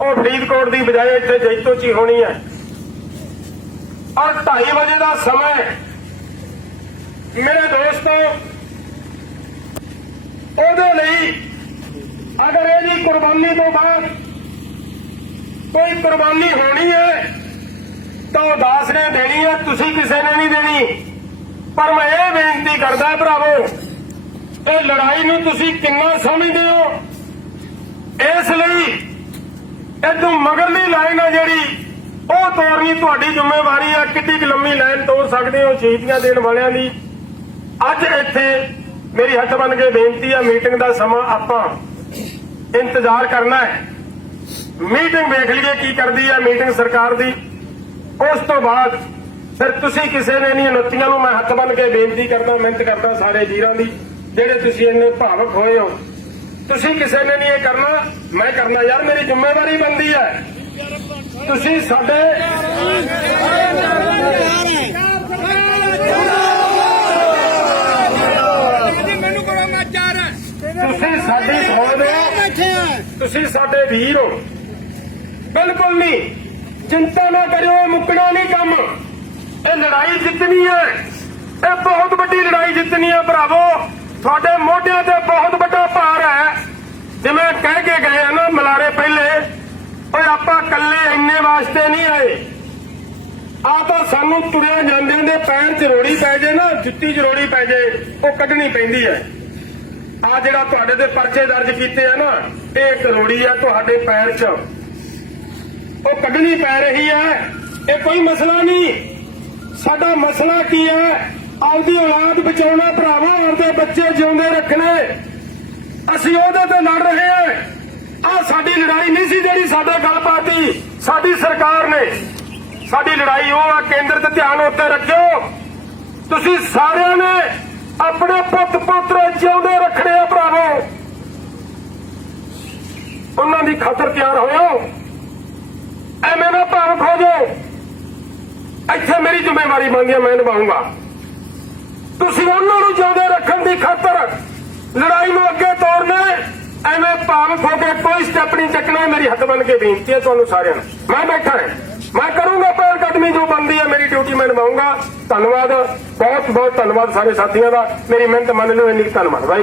ਉਹ ਫਰੀਦਕੋਟ ਦੀ ਬਜਾਏ ਇੱਥੇ ਜੈਤੋ ਚ ਹੀ ਹੋਣੀ ਹੈ। ਔਰ 2:30 ਵਜੇ ਦਾ ਸਮਾਂ ਮੇਰੇ ਦੋਸਤੋ, ਉਹਦੇ ਲਈ ਅਗਰ ਇਹਦੀ ਕੁਰਬਾਨੀ ਤੋਂ ਬਾਅਦ ਕੋਈ ਕੁਰਬਾਨੀ ਹੋਣੀ ਹੈ, ਤਾਂ ਉਹ ਦਾਸ ਨੇ ਦੇਣੀ ਹੈ, ਤੁਸੀਂ ਕਿਸੇ ਨੇ ਨਹੀਂ ਦੇਣੀ। ਪਰ ਮੈਂ ਇਹ ਬੇਨਤੀ ਕਰਦਾ ਭਰਾਵੋ, ਇਹ ਲੜਾਈ ਨੂੰ ਤੁਸੀਂ ਕਿੰਨਾ ਸਮਝਦੇ ਹੋ? ਇਸ ਲਈ ਇਦੋਂ ਮਗਰਲੀ ਲਾਈਨ ਆ ਜਿਹੜੀ, ਉਹ ਤੋੜਨੀ ਤੁਹਾਡੀ ਜ਼ਿੰਮੇਵਾਰੀ ਆ, ਕਿੱਡੀ ਲੰਮੀ ਲਾਈਨ ਤੋੜ ਸਕਦੇ ਹੋ ਸ਼ਹੀਦੀਆਂ ਦੇਣ ਵਾਲਿਆਂ ਦੀ। ਅੱਜ ਇੱਥੇ ਮੇਰੀ ਹੱਥ ਬਣ ਕੇ ਬੇਨਤੀ ਆ, ਮੀਟਿੰਗ ਦਾ ਸਮਾਂ ਆਪਾਂ ਇੰਤਜ਼ਾਰ ਕਰਨਾ ਹੈ। ਮੀਟਿੰਗ ਵੇਖ ਲਈਏ ਕੀ ਕਰਦੀ ਹੈ ਮੀਟਿੰਗ ਸਰਕਾਰ ਦੀ। ਉਸ ਤੋਂ ਬਾਅਦ ਫਿਰ ਤੁਸੀਂ ਕਿਸੇ ਨੇ ਨਹੀਂ ਨੁੱਤੀਆਂ ਨੂੰ ਮੈਂ ਹੱਥ ਬੰਨ ਕੇ ਬੇਨਤੀ ਕਰਦਾ, ਮਿਹਨਤ ਕਰਦਾ ਸਾਰੇ ਵੀਰਾਂ ਦੀ, ਜਿਹੜੇ ਤੁਸੀਂ ਇੰਨੇ ਭਾਵਕ ਹੋਏ ਹੋ। ਤੁਸੀਂ ਕਿਸੇ ਨੇ ਨਹੀਂ ਇਹ ਕਰਨਾ, ਮੈਂ ਕਰਨਾ। ਯਾਰ, ਮੇਰੀ ਜ਼ਿੰਮੇਵਾਰੀ ਬਣਦੀ ਹੈ। ਤੁਸੀਂ ਸਾਡੇ ਤੁਸੀਂ ਸਾਡੀ ਫੌਜ ਹੋ। ਤੁਸੀਂ ਸਾਡੇ ਵੀਰ ਹੋ। ਬਿਲਕੁਲ ਨਹੀਂ। ਚਿੰਤਾ ਨਾ ਕਰਿਓ, ਇਹ ਮੁੱਕਣਾ ਨਹੀਂ ਕੰਮ। ਇਹ ਲੜਾਈ ਜਿੱਤਣੀ ਹੈ। ਇਹ ਬਹੁਤ ਵੱਡੀ ਲੜਾਈ ਜਿੱਤਣੀ ਹੈ, ਭਰਾਵੋ। ਤੁਹਾਡੇ ਮੋਢਿਆਂ ਤੇ ਬਹੁਤ ਵੱਡਾ ਕਹਿ ਕੇ ਗਏ ਆ ਨਾ ਮਲਾਰੇ ਪਹਿਲੇ, ਓਏ ਆਪਾਂ ਕੱਲੇ ਇੰਨੇ ਵਾਸਤੇ ਨਹੀਂ ਆਏ। ਆ ਤਾਂ ਸਾਨੂੰ ਤੁਰਿਆ ਜਾਂਦਿਆਂ ਦੇ ਪੈਰ 'ਚ ਰੋੜੀ ਪੈ ਜੇ ਨਾ, ਜੁੱਤੀ 'ਚ ਰੋੜੀ ਪੈ ਜੇ, ਉਹ ਕੱਢਣੀ ਪੈਂਦੀ ਹੈ। ਆ ਜਿਹੜਾ ਤੁਹਾਡੇ ਤੇ ਪਰਚੇ ਦਰਜ ਕੀਤੇ ਆ ਨਾ, ਇਹ ਇੱਕ ਰੋੜੀ ਆ ਤੁਹਾਡੇ ਪੈਰ 'ਚ। ਉਹ ਕੱਢਣੀ ਪੈ ਰਹੀ ਹੈ, ਇਹ ਕੋਈ ਮਸਲਾ ਨਹੀਂ। ਸਾਡਾ ਮਸਲਾ ਕੀ ਹੈ? ਆਪਦੀ ਔਲਾਦ ਬਚਾਉਣਾ, ਭਰਾਵਾ ਆਪਦੇ ਬੱਚੇ ਜਿਉਂਦੇ ਰੱਖਣੇ। ਅਸੀਂ ਉਹਦੇ ਤੇ ਲੜ ਰਹੇ ਹਾਂ। ਆ ਸਾਡੀ ਲੜਾਈ ਨਹੀਂ ਸੀ ਜਿਹੜੀ ਸਾਡੇ ਗੱਲ ਪਾਤੀ। ਸਾਡੀ ਸਰਕਾਰ ਨੇ। ਸਾਡੀ ਲੜਾਈ ਉਹ ਆ, ਕੇਂਦਰ ਤੇ ਧਿਆਨ ਉੱਤੇ ਰੱਖਿਓ। ਤੁਸੀਂ ਸਾਰਿਆਂ ਨੇ ਆਪਣੇ ਪੁੱਤ ਪੁੱਤਰ ਜਿਉਂਦੇ ਰੱਖਣੇ ਆ ਭਰਾਵੋ। ਉਹਨਾਂ ਦੀ ਖਾਤਰ ਤਿਆਰ ਹੋਇਓ। ਐਵੇਂ ਨਾ ਭਾਵ ਖੋਜੋ। ਇੱਥੇ ਮੇਰੀ ਜ਼ਿੰਮੇਵਾਰੀ ਬਣਦੀ ਹੈ ਮੈਂ ਨਿਭਾਉਂਗਾ ਤੁਸੀਂ ਉਹਨਾਂ ਨੂੰ ਜਿਉਂਦੇ ਰੱਖਣ ਦੀ ਖਾਤਰ ਲੜਾਈ ਨੂੰ ਭਾਵਕ ਹੋ ਕੇ ਕੋਈ ਸਟੈਪ ਨਹੀਂ ਚੱਕਣਾ ਮੇਰੀ ਹੱਥ ਬਣ ਕੇ ਬੇਨਤੀ ਹੈ ਤੁਹਾਨੂੰ ਸਾਰਿਆਂ ਨੂੰ। ਮੈਂ ਬੈਠਾ ਹਾਂ। ਮੈਂ ਕਰੂੰਗਾ ਪਹਿਲ ਕਦਮੀ, ਜੋ ਬਣਦੀ ਹੈ ਮੇਰੀ ਡਿਊਟੀ ਮੈਂ ਨਿਭਾਉਂਗਾ ਧੰਨਵਾਦ। ਬਹੁਤ ਬਹੁਤ ਧੰਨਵਾਦ ਸਾਰੇ ਸਾਥੀਆਂ ਦਾ। ਮੇਰੀ ਮਿਹਨਤ ਮੰਨ ਲਿਓ, ਇੰਨੀ ਧੰਨਵਾਦ। ਵਾਹਿਗੁਰੂ।